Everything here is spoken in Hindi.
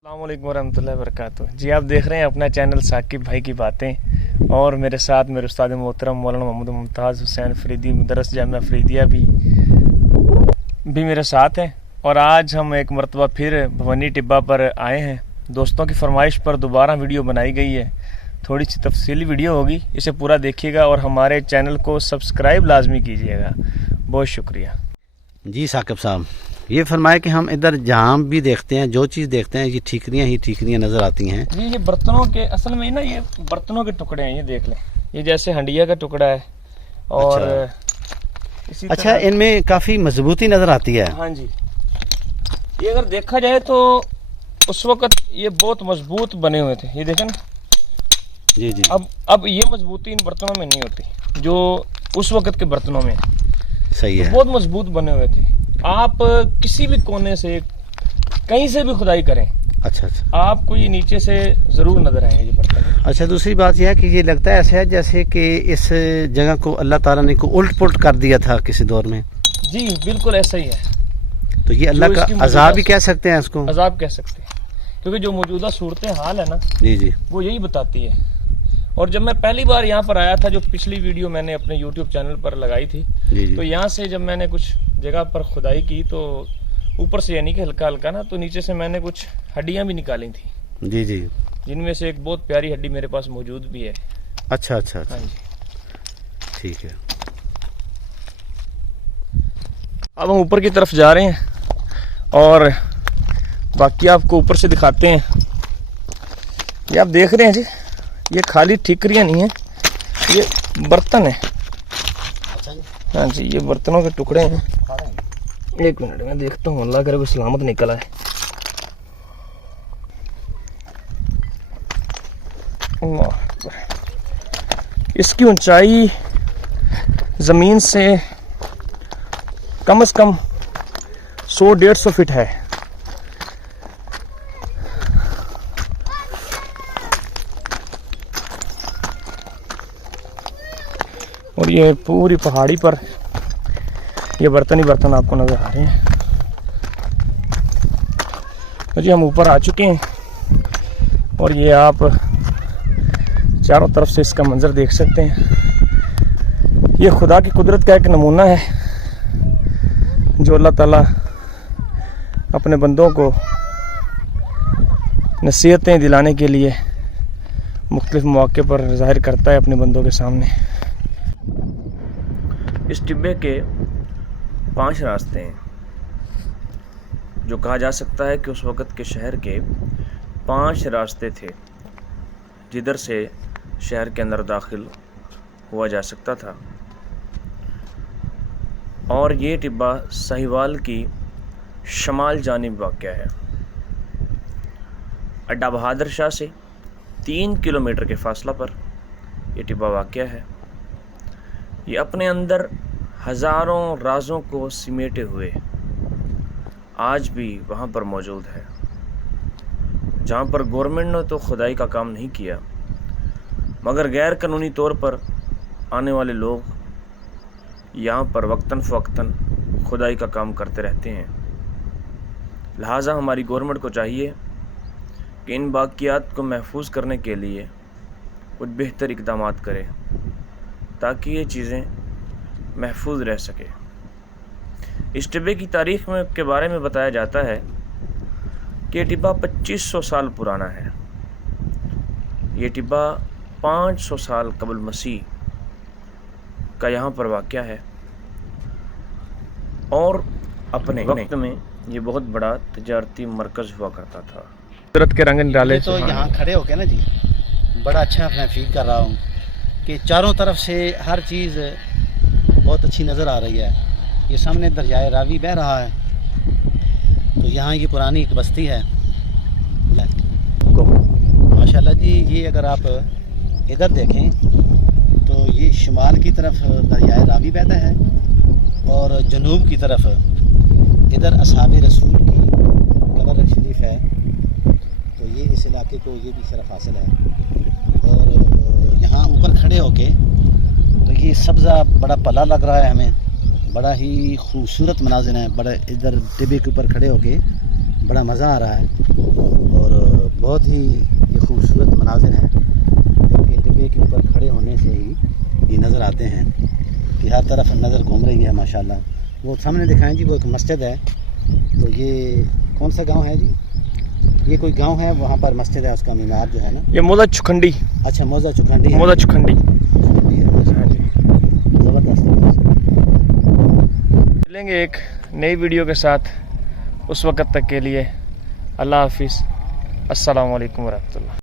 अस्सलाम वालेकुम वरहमतुल्लाहि वबरकातुहू। जी आप देख रहे हैं अपना चैनल साकिब भाई की बातें, और मेरे साथ मेरे उस्ताद मोहतरम मौलाना मोहम्मद मुमताज़ हुसैन फरीदी मदरस जामिया फरीदिया भी मेरे साथ हैं। और आज हम एक मरतबा फिर भवानी टिब्बा पर आए हैं। दोस्तों की फरमाइश पर दोबारा वीडियो बनाई गई है, थोड़ी सी तफसीली वीडियो होगी, इसे पूरा देखिएगा और हमारे चैनल को सब्सक्राइब लाजमी कीजिएगा। बहुत शुक्रिया। जी साकिब साहब, ये फरमाए कि हम इधर जहाँ भी देखते हैं, जो चीज़ देखते हैं, ये ठीकरियाँ ही ठीकरियाँ नज़र आती हैं। जी ये बर्तनों के, असल में ना ये बर्तनों के टुकड़े हैं, ये देख लें, ये जैसे हंडिया का टुकड़ा है। और इसी अच्छा, इनमें काफ़ी मजबूती नज़र आती है। हाँ जी, ये अगर देखा जाए तो उस वक्त ये बहुत मजबूत बने हुए थे, ये देखें ना। जी जी। अब ये मजबूती इन बर्तनों में नहीं होती जो उस वक्त के बर्तनों में। सही है। बहुत मजबूत बने हुए थे। आप किसी भी कोने से कहीं से भी खुदाई करें, अच्छा, आपको ये नीचे से जरूर नजर आएंगे ये बर्तन। अच्छा, दूसरी बात यह है कि ये लगता है ऐसा है जैसे कि इस जगह को अल्लाह ताला ने को उल्ट पुल्ट कर दिया था किसी दौर में। जी बिल्कुल ऐसा ही है। तो ये अल्लाह का अजाब ही कह सकते हैं इसको, अजाब कह सकते हैं, क्योंकि जो मौजूदा सूरत हाल है ना, जी जी, वो यही बताती है। और जब मैं पहली बार यहाँ पर आया था, जो पिछली वीडियो मैंने अपने YouTube चैनल पर लगाई थी, जी जी। तो यहाँ से जब मैंने कुछ जगह पर खुदाई की तो ऊपर से, यानी कि हल्का हल्का ना, तो नीचे से मैंने कुछ हड्डियाँ भी निकाली थी। जी जी। जिनमें से एक बहुत प्यारी हड्डी मेरे पास मौजूद भी है। अच्छा अच्छा अच्छा। हाँ जी। ठीक है। अब हम ऊपर की तरफ जा रहे हैं और बाकी आपको ऊपर से दिखाते हैं। ये आप देख रहे हैं जी, ये खाली ठीकरियाँ नहीं है, ये बर्तन है। हाँ जी, ये बर्तनों के टुकड़े हैं। एक मिनट में देखता हूँ, अल्लाह करे वो सलामत निकला है। इसकी ऊंचाई जमीन से कम से कम 100-150 फीट है। और ये पूरी पहाड़ी पर ये बर्तन ही बर्तन आपको नजर आ रहे हैं। तो जी हम ऊपर आ चुके हैं और ये आप चारों तरफ से इसका मंजर देख सकते हैं। ये खुदा की कुदरत का एक नमूना है, जो अल्लाह ताला अपने बंदों को नसीहतें दिलाने के लिए मुख्तलिफ मौके पर ज़ाहिर करता है अपने बंदों के सामने। इस टिब्बे के 5 रास्ते हैं, जो कहा जा सकता है कि उस वक़्त के शहर के 5 रास्ते थे जिधर से शहर के अंदर दाखिल हुआ जा सकता था। और ये टिब्बा साहिवाल की शमाल जानिब वाक़या है। अड्डा बहादुर शाह से 3 किलोमीटर के फासला पर यह टिब्बा वाक़या है। ये अपने अंदर हज़ारों राज़ों को सिमेटे हुए आज भी वहाँ पर मौजूद है, जहाँ पर गवर्नमेंट ने तो खुदाई का काम नहीं किया, मगर गैर कानूनी तौर पर आने वाले लोग यहाँ पर वक्तन फ़वक्तन खुदाई का काम करते रहते हैं। लिहाजा हमारी गवर्नमेंट को चाहिए कि इन बाक़ियात को महफूज करने के लिए कुछ बेहतर इक़दाम करे, ताकि ये चीज़ें महफूज रह सके। इस टिब्बे की तारीख़ में के बारे में बताया जाता है कि ये टिब्बा 2500 साल पुराना है। ये टिब्बा 500 साल कबल मसीह का यहाँ पर वाक़या है, और अपने वक्त में ये बहुत बड़ा तिजारती मरकज़ हुआ करता था। कुदरत के रंग निराले। तो यहाँ खड़े होके ना जी, बड़ा अच्छा मैं फील कर रहा हूँ कि चारों तरफ से हर चीज़ बहुत अच्छी नज़र आ रही है। ये सामने दरियाए रावी बह रहा है, तो यहाँ ये पुरानी एक बस्ती है। माशाल्लाह जी, ये अगर आप इधर देखें तो ये शुमाल की तरफ दरियाए रावी बहता है और जनूब की तरफ इधर असहाबे रसूल की कब्र शरीफ है। तो ये इस इलाके को ये भी शरफ हासिल है। और यहाँ ऊपर खड़े होके तो ये सब्ज़ा बड़ा पला लग रहा है हमें, बड़ा ही खूबसूरत मनाज़िर है। बड़ा इधर टिब्बे के ऊपर खड़े होके बड़ा मज़ा आ रहा है। और बहुत ही ये खूबसूरत मनाजिर हैं जो कि टिब्बे के ऊपर खड़े होने से ही ये नज़र आते हैं कि हर तरफ नज़र घूम रही है माशाल्लाह। वो सामने दिखाएं जी, वो एक मस्जिद है। तो ये कौन सा गांव है जी? ये कोई गांव है, वहाँ पर मस्जिद है, उसका मीनार जो है ना, ये मौजा चुखंडी। अच्छा मौजा चुखंडी है। मौजा चुखंडी। हाँ जी, ज़बरदस्त है। मिलेंगे एक नई वीडियो के साथ, उस वक़्त तक के लिए अल्लाह हाफिज़। अस्सलामु अलैकुम वरहमतुल्लाह।